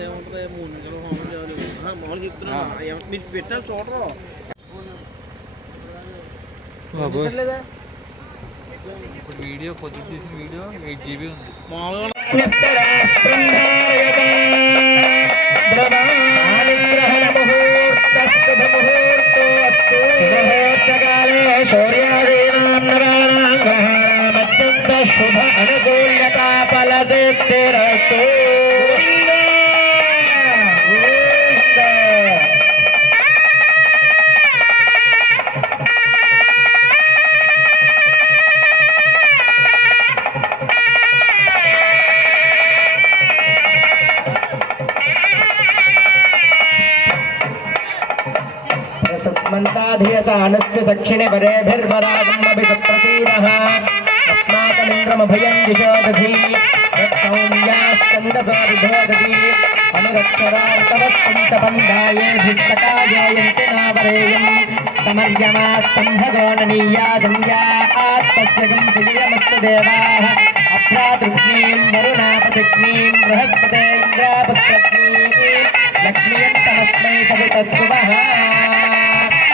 ఏముంటుంది మూడు నిమిషాలు హోమం చేయాలి మామూలుగా చెప్తున్నా. ఎవ- మీరు పెట్టారు చూడరు. ఇప్పుడు వీడియో పొద్దున్న తీసిన వీడియో ఎయిట్ జీబీ ఉంది. శుభ అనుకూల్యతా ఫలసిద్ధిరస్తు सत्मन्ताधियसानस्य सक्षिणे वरेभिर्वरागमपि सत्प्रसीदः अस्माकमिन्द्रमभयं दिशो दधी यत्सौम्याश्चन्दसोऽधिधोदधी अनुरक्षरान्तवस्सन्तपन्दायेभिस्तकाजायन्ति नावरेयम् समर्यमाः सम्भगोणनीया संज्ञा आत्मस्य गंसुयमस्तु देवाः अभ्रातृग्नीं वरुणापतिग्नीं बृहस्पते इन्द्रापुत्रग्नीं लक्ष्मीयन्तमस्मै सवितः सुवः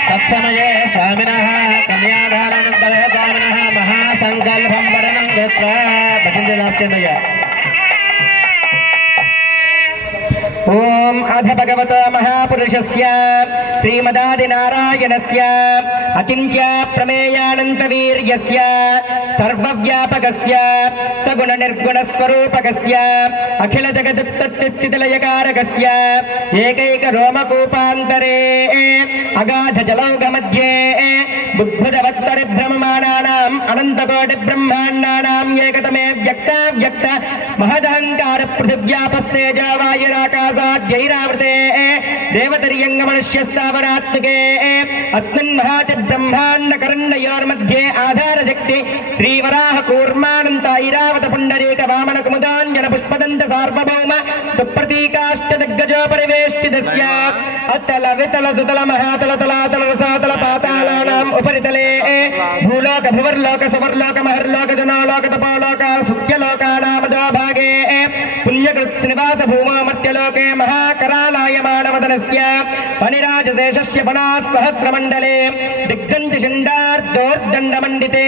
तत्समये स्वामिनः कन्यादानानन्तरः स्वामिनः महासङ्कल्पं वदनं कृत्वा भजन्ति लाभ्यनय ॐ अथ भगवतो महापुरुषस्य श्रीमदादिनारायणस्य अचिन्त्य प्रमेयानन्तवीर्यस्य సర్వవ్యాపకస్య సగుణ నిర్గుణ స్వరూపకస్య అఖిల జగత్ ప్రత్యస్థితిలయకారకస్య ఏకైక రోమకూపాంతరే అగాధ జలౌగ బుద్ధుదవత్తరి భ్రమమానాన अनंतकोटि ब्रह्मांडानां व्यक्ता व्यक्त। व्यक्त महदहंकार पृथिव्यापस्ते च वायुराकाशाद्यैरावृते देवतर्यङ्गमनुष्यस्तावरात्मके अस्मिन् महाति ब्रह्माण्डकर्णयोर्मध्ये आधारशक्ति। श्रीवराहकूर्मानन्त ऐरावत पुण्डरीक वामनकुमुदाञ्जनपुष्पदन्त सार्वभौम सुप्रतीकाष्ट दिग्गजो सुप्रतीकाष्टदिग्गजोपरिवेष्टितस्य। अतल वितल सुतल महातल तलातल रसातल पातालानाम् उपरितले। भूलोक भुवर्लोक सव మహర్లోక మహర్లోక జనోలోక తపోలోక సత్యలోకానామదో భాగే श्रीनिवास भूमो मर्त्यलोके महाकरालाय मानवदनस्य फणिराजशेषस्य फणाः सहस्रमण्डले दिग्दन्ति षण्डार्दोर्दण्डमण्डिते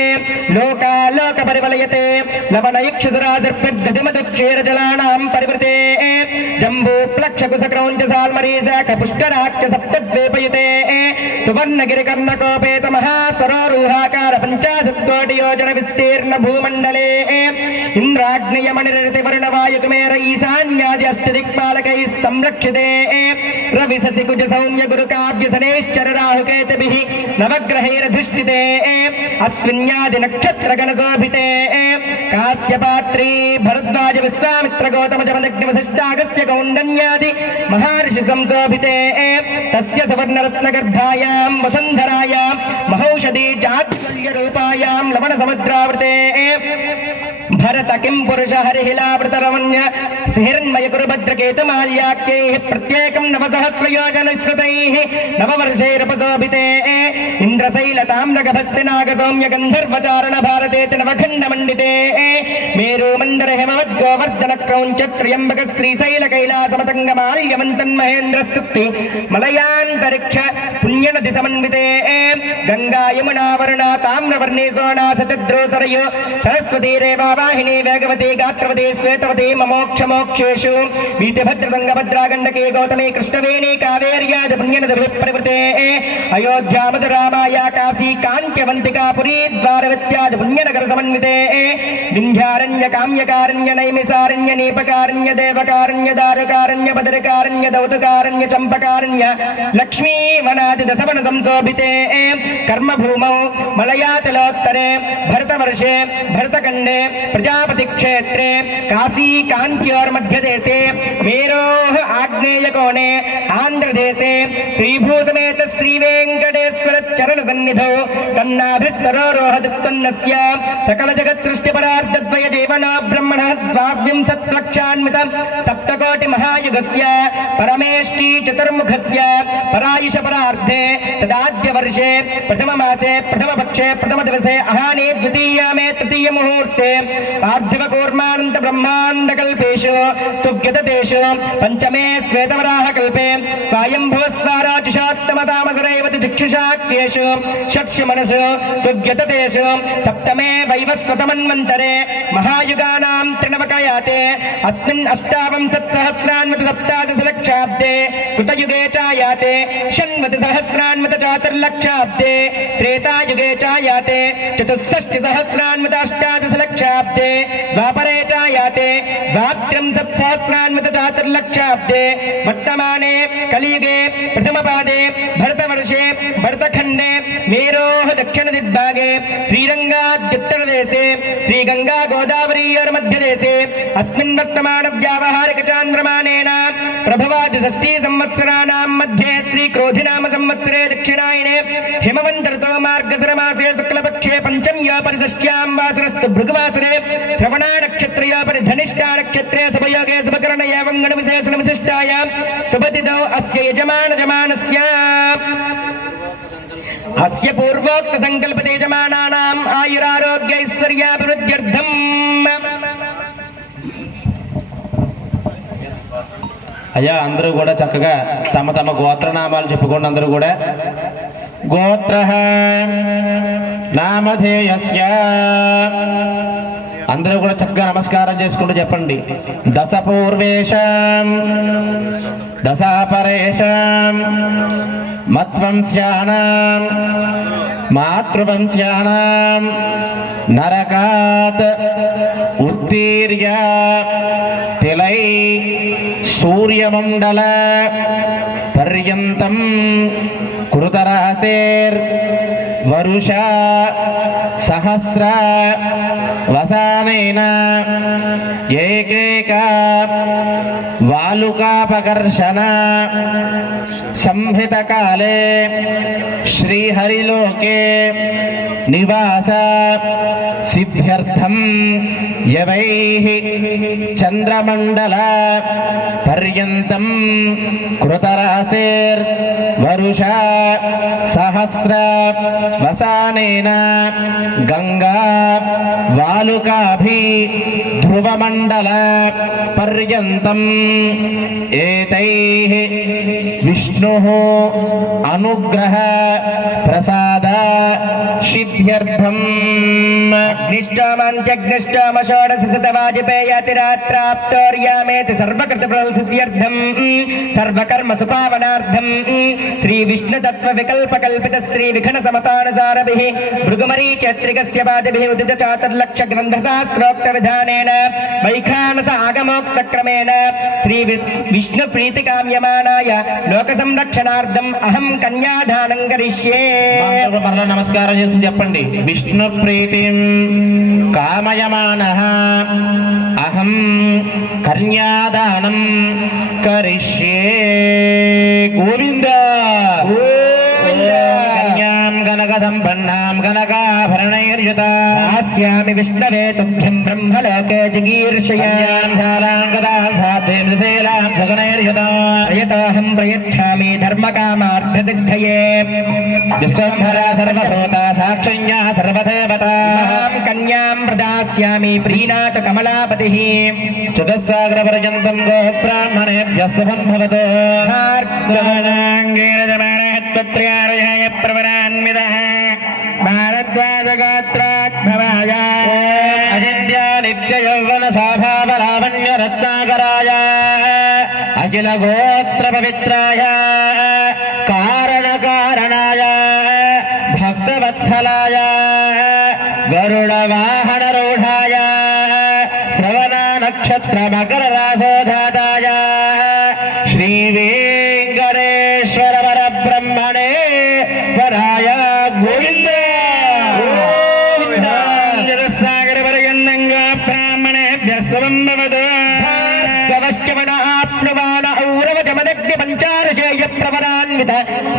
लोकालोक परिवलयते नवनयक्षसुरासर्पिर्दधिमधुक्षीरजलानां परिवृते जम्बूप्लक्षकुसक्रौञ्च साल्मरीश कपुष्टराक्ष सप्तद्वीपयुते सुवर्णगिरिकर्णकोपेत महासरोरुहाकार पञ्चाशत्कोटियोजन विस्तीर्ण भूमण्डले इन्द्राग्नेयमणिरतिवर्णवायुकुमेर ईशान्यादि अष्टदिक्पालकैः संरक्षिते रविशसि कुज सौम्य गुरुकाव्य शनैश्चर राहुकेतभिः नवग्रहैरधिष्ठिते अस्विन्यादि नक्षत्र गणशोभिते कास्यपात्री भरद्वाज विश्वामित्र गौतम जमदग्नि वसिष्ठागस्त्य कौण्डन्यादि महर्षि संशोभिते तस्य सुवर्णरत्नगर्भायां वसुन्धरायां महौषधी चात्मल्यरूपायां लवणसमुद्रावृते భరత కిం పురుష హరిహిలావృతరమణ్య హిరణ్మయ కురుభద్రకేతుమాల్యాఖ్యై ప్రత్యేకం నవసహస్రయోజనుశ్రుతై నవవర్షైరపశోభితే ఇంద్రశైలతామ్రగభస్తినాగసౌమ్య గంధర్వచారణ భారతే నవఖండమండితే మేరుమందర హిమవద్గోవర్ధన క్రౌంచత్రయంబక శ్రీశైల కైలాసమతంగ మాల్యమంతన్మహేంద్రస్తుక్తి మలయాంతరిక్ష పుణ్యనది సమన్వితే గంగా యమునా వరుణ తామ్రవర్ణే సరస్వతీ రేవావా వాహిని వేగవతి గాత్రవతి శ్వేతవతి మమోక్షమోక్షేషు. వీతభద్రగంగభద్రాగండకే గౌతమి కృష్ణవేణి కావేర్యాద పుణ్యనదభి ప్రవృతే అయోధ్యామధు రామాయ కాశీ కాంచవంతికా పురీ ద్వారవత్యాద పుణ్యనగర సమన్వితే. వింధ్యారణ్య కామ్యకారణ్య నైమిసారణ్య నీపకారణ్య దేవకారణ్య దారుకారణ్య భద్రకారణ్య దౌతుకారణ్య చంపకారణ్య లక్ష్మీ వనాది దశవన సంశోభితే కర్మభూమౌ మలయాచలోత్తరే భరతవర్షే భరతఖండే प्रजापति क्षेत्रे काशी कांची और मध्य देशे मेरो आग्नेय कोणे आंध्र देशे श्रीभू समेत श्री वेंकटेश्वर चरण सन्निधौ तन्नाभिः सरोरोह दुत्पन्नस्य सकल जगत सृष्टि परार्थ परार्थद्वय जीवना ब्रह्मणः द्वाविंशत्लक्षान्वित सप्तकोटि महायुगस्य परमेष्टि चतुर्मुखस्य परायुष परार्थे तदाद्य वर्षे प्रथम मासे प्रथम पक्षे प्रथम दिवसे अहाने, द्वितीयामे तृतीय मुहूर्ते కూర్మానంద బ్రహ్మాండ కల్పేషు సువ్యతేషు పంచమే శ్వేతవరాహ కల్పే స్వయంభవ స్వారాజుషాత్తమతామసరైవతి దిక్షుషాక్యేషు షట్సు మనసు సువ్యతేషు సప్తమే వైవస్వతమన్వంతరే మహాయుగానాం త్రినవకయాతే అస్మిన్ అష్టావింశత్ సహస్రాన్వత సప్తాదశ లక్షాబ్దే కృతయుగే చాయాతే షణ్వతి సహస్రాన్వత చాతుర్లక్షాబ్దే త్రేతాయుగే చాయాతే చతుషష్టి సహస్రాన్వత అష్టాదశ शताब्दे द्वापरे जायते द्वात्रिंशत् सहस्रान्वित चातुर्लक्षाब्दे वर्तमाने कलियुगे प्रथमपादे, भरतवर्षे भरतखण्डे, मेरोः दक्षिणदिग्भागे, श्रीरङ्गाद्युत्तरदेशे श्रीगङ्गा गोदावरीयोर्मध्यदेशे अस्मिन् प्रभवाद प्रभवादिषष्ठी संवत्सराणां मध्ये श्रीक्रोधिनाम संवत्सरे दक्षिणायने हिमवन्तर्तो मार्गसरमास భృగువాస్తు భృగువాసనే శ్రవణ నక్షత్రయ పరిధనిష్ట నక్షత్రే శుభయోగే శుభకరణ ఏవం గణ విశేషణ విశిష్టాయ సుభతితో అస్య యజమాన జమానస్య అస్య పూర్వోక్త సంకల్ప యజమానానాం ఆయురారోగ్య ఐశ్వర్యాభివృద్ధ్యర్థం అయ్యా అందరూ కూడా చక్కగా తమ తమ గోత్రనామాలు చెప్పుకోండి అందరూ కూడా. గోత్ర నామధేయస్య. అందరూ కూడా చక్కగా నమస్కారం చేసుకుంటూ చెప్పండి. దశ పూర్వేషం దశాపరేషం మత్వంశ్యానాం మాతృవంశ్యానాం నరకాత్ ఉత్తీర్య తిలై సూర్యమండల పర్యంతం కృతరాసేర్ వరుష సహస్ర వసానైన ఏకైక వాలుకాపకర్షణ సంహితకాలే శ్రీహరిలోకే నివాస సిద్ధ్యర్థం యవైః చంద్రమండల పర్యంతం కృతరాశేర్ వరుష సహస్ర వసానేన గంగా వాలుకాభి ధ్రువమండల పర్యంతం ఏతై విష్ణు అనుగ్రహ ప్రసాద సిద్ధ్యర్థం అగ్నిష్టామంత్యగ్నిష్టామ షోడశ శత వాజపేయాతిరాత్రాప్తోర్యామేతి సర్వకృత సిద్ధ్యర్థం సర్వకర్మ సుపావనార్థం శ్రీ విష్ణు తత్వ వికల్ప కల్పిత శ్రీ విఘన మరలా నమస్కారం చేస్తూ చెప్పండి. విష్ణు ప్రీతిం కామయమాన అహం కన్యాదానం కరిష్యే. గోవింద! कदम्बन्नाम् कनकाभरणैर्युतास्यामि विष्णवे तुभ्यम् ब्रह्मलोके जगीर्षयाम् शालाम् गदाम् साध्वीर्शेलाम् गगनैर्युताहम् प्रयच्छामि धर्मकामार्थसिद्धये। विश्वम्भरा सर्वभूता साक्षिण्या सर्वदेवताम् कन्याम् प्रदास्यामि प्रीणात कमलापतिः। चतुस्सागरपर्यन्तम् गोब्राह्मणेभ्यः शुभम् भवतु। गोत्र पवित्राय कारणकारणाय भक्तवत्सलाय मकर श्रवणानक्षत्रमकररासोधाताय श्रीवी సంస్కృత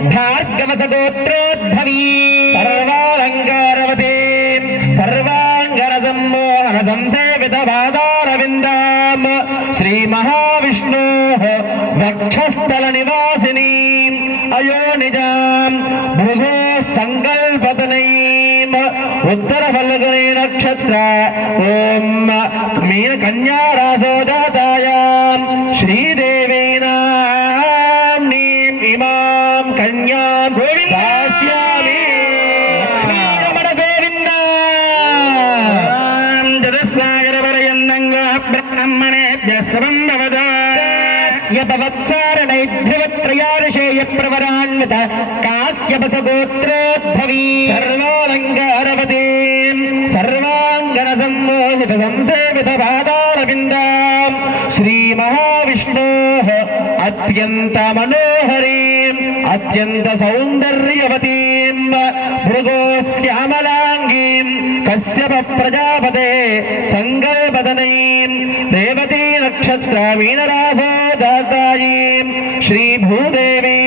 భార్గవ సగోత్రోద్భవీ సర్వాలంగారవతే సర్వాంగరసమ్మోహన సంసేవిత పాదారవిందాం శ్రీ మహావిష్ణు వక్షస్థల నివాసిని అయో నిజాం భృగో సంకల్పతనై ఉత్తర ఫల్గుని నక్షత్ర ఓం మీన కన్యా రాసోజాతాయాం శ్రీదేవి భవత్సారణైధ్రువత్రయారుషేయ ప్రవరాన్విత కాశ్యపస గోత్రోద్భవీ సర్వాలంకారవతీ సర్వాంగన సంమోహిత సంసేవిత పాదారవిందాం శ్రీ మహావిష్ణో అత్యంత మనోహరీం అత్యంత సౌందర్యవతీం భృగోశ్యామలాంగీం కశ్యప ప్రజాపతే సంగల్పదనీం రేవతీ నక్షత్ర వీణరాసో జాతాయీం శ్రీభూదేవీనాం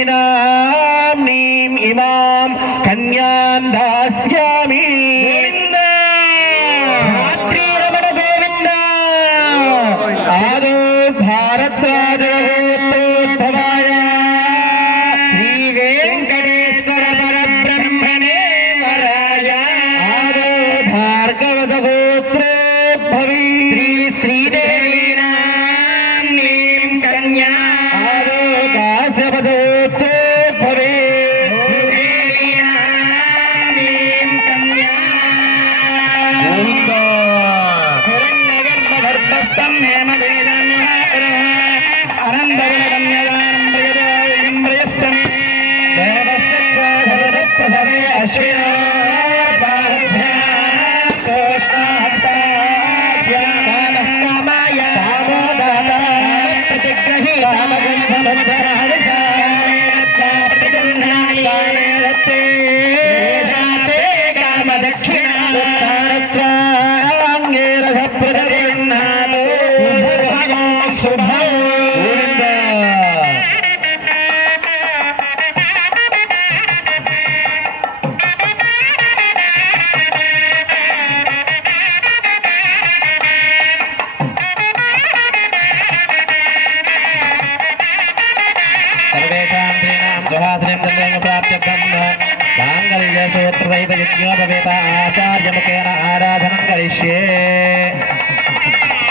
యజ్ఞోపవేత ఆచార్యముఖేన ఆరాధనం కరిష్యే.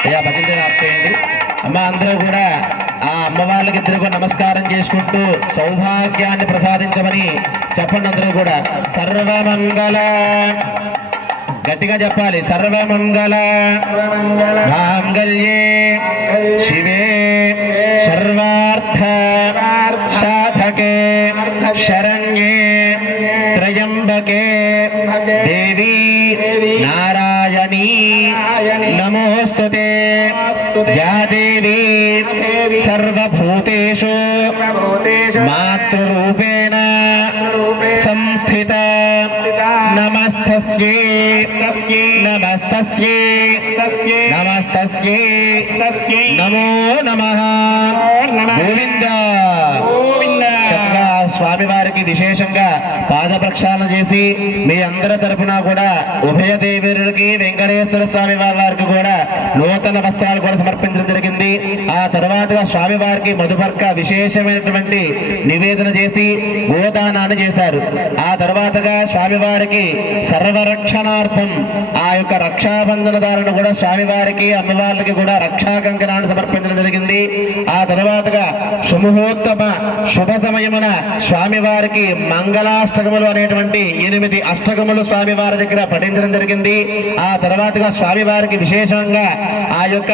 అయ్యా భజన ఆపేయండి అమ్మ అందరూ కూడా ఆ అమ్మవార్లకి ఇద్దరు కూడా నమస్కారం చేసుకుంటూ సౌభాగ్యాన్ని ప్రసాదించమని చెప్పండి అందరూ కూడా. సర్వమంగళ. గట్టిగా చెప్పాలి. సర్వమంగళ. మాంగళ్యే. శివే. సర్వార్థ. సాధకే. శరణ్యే. త్రయంబకే దేవి నారాయణీ నమోస్తుతే యా దేవి సర్వభూతేషు మాతృరూపేణ సంస్థిత నమస్తస్యే నమస్తస్యే నమస్తస్యే నమో నమః గోవింద చక్కగా స్వామివారికి విశేషంగా పాద చేసి మీ అందరి తరఫున కూడా ఉభయ దేవేరుడికి వెంకటేశ్వర స్వామి వారికి కూడా నూతన వస్త్రాలు కూడా సమర్పించడం జరిగింది. ఆ తర్వాతగా స్వామివారికి మధుపర్క విశేషమైనటువంటి నివేదన చేసి గోదానాన్ని చేశారు. ఆ తర్వాతగా స్వామివారికి సర్వరక్షణార్థం ఆ యొక్క రక్షాబంధనదారును కూడా స్వామివారికి అమ్మవారికి కూడా రక్షా కంకణాన్ని సమర్పించడం జరిగింది. ఆ తర్వాతగా సుముహూర్తమ శుభ సమయమున స్వామివారికి మంగళాష్టకములు అనేటువంటి ఎనిమిది అష్టకములు స్వామివారి దగ్గర పఠించడం జరిగింది. ఆ తర్వాతగా స్వామివారికి విశేషంగా ఆ యొక్క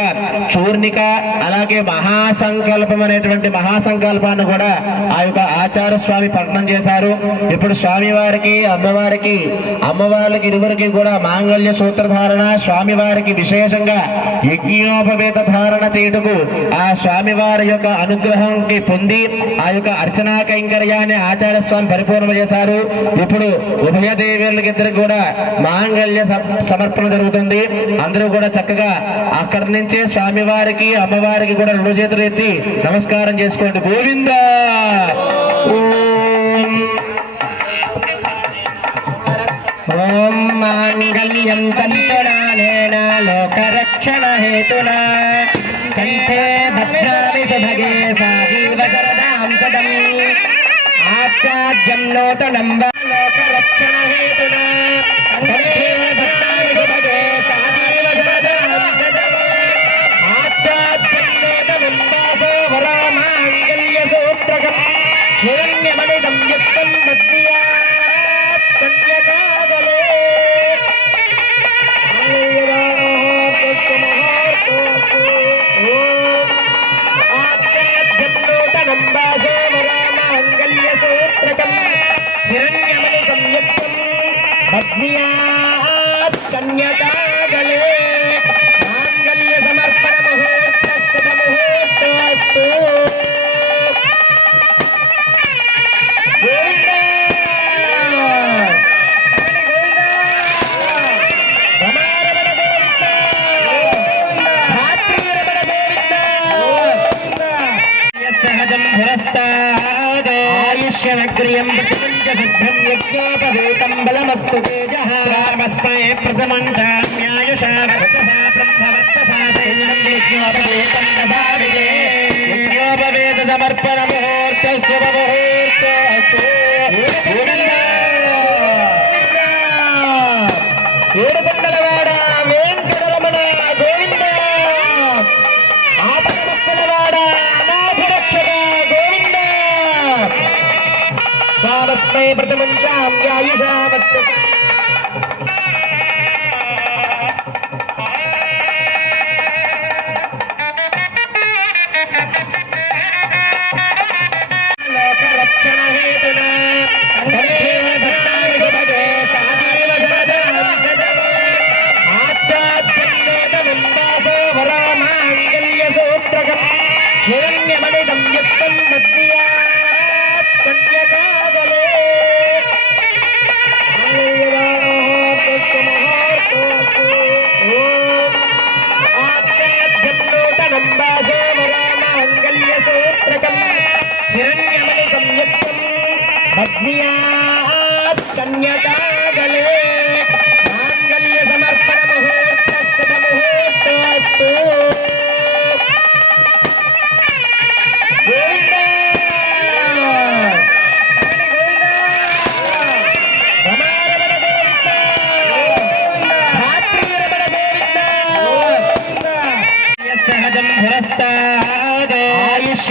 చూర్ణిక అలాగే మహాసంకల్పం అనేటువంటి మహాసంకల్పాన్ని కూడా ఆ యొక్క ఆచార స్వామి పఠనం చేశారు. ఇప్పుడు స్వామివారికి అమ్మవారికి అమ్మవారికి ఇరువురికి కూడా మాంగళ్య సూత్రధారణ స్వామివారికి విశేషంగా యజ్ఞోపవేత ధారణ చేయుటకు ఆ స్వామివారి యొక్క అనుగ్రహంకి పొంది ఆ యొక్క అర్చనా కైంకర్యాన్ని ఆచార్య స్వామి పరిపూర్ణ చేశారు. ఉన్నారు ఇప్పుడు ఉభయ దేవేళ్ళకిద్దరు కూడా మాంగళ్య సమర్పణ జరుగుతుంది. అందరూ కూడా చక్కగా అక్కడి నుంచే స్వామివారికి అమ్మవారికి కూడా రెండు చేతులు ఎత్తి నమస్కారం చేసుకోండి. గోవింద! ఓం. మాంగళ్యం తంతుడానేన లోకరక్షణ హేతునా. కంఠే భద్రామి సుభగే సా రక్షాద్యం నూతనం లోక రక్షణ హేతునా. bertemu jam Yusuf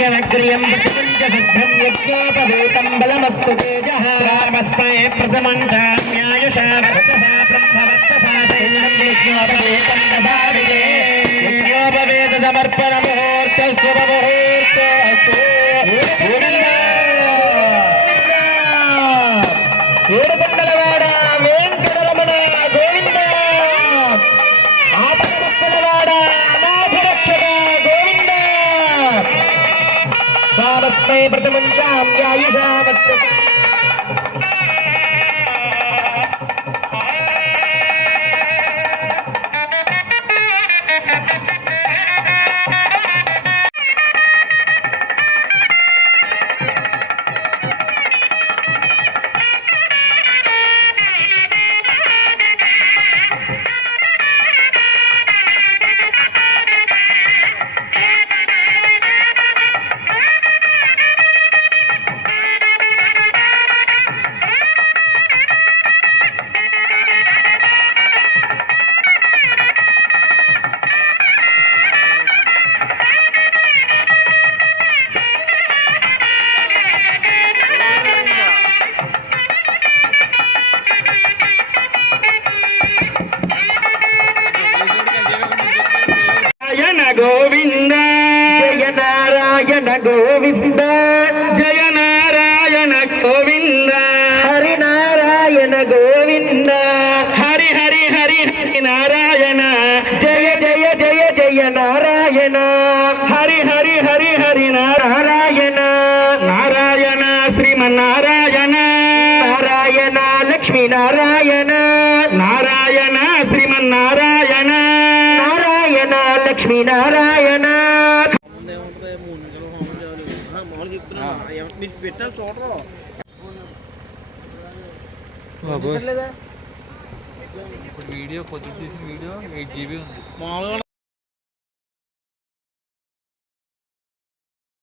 वीरवग्र्यं सिद्धं यज्ञोपवेतं बलमस्तु तेजः। रामस्मै प्रथमण्डाम्यायुषा वर्चसा ब्रह्मवर्चसा तैनं यज्ञोपवेतं ददामि यज्ञोपवेदसमर्पणमुहूर्तस्वमुहूर्तम् प्रथमं चाप्यायुषा నారాయణ. జయ జయ జయ జయ నారాయణ. హరి హరి హరి హరి నారాయణ. నారాయణ శ్రీమన్నారాయణ. నారాయణ లక్ష్మీ నారాయణ నారాయణ శ్రీమన్నారాయణ నారాయణ లక్ష్మీ నారాయణ మీరు పెట్టాలి చూడరు. Video four video eight G B ഉണ്ട്.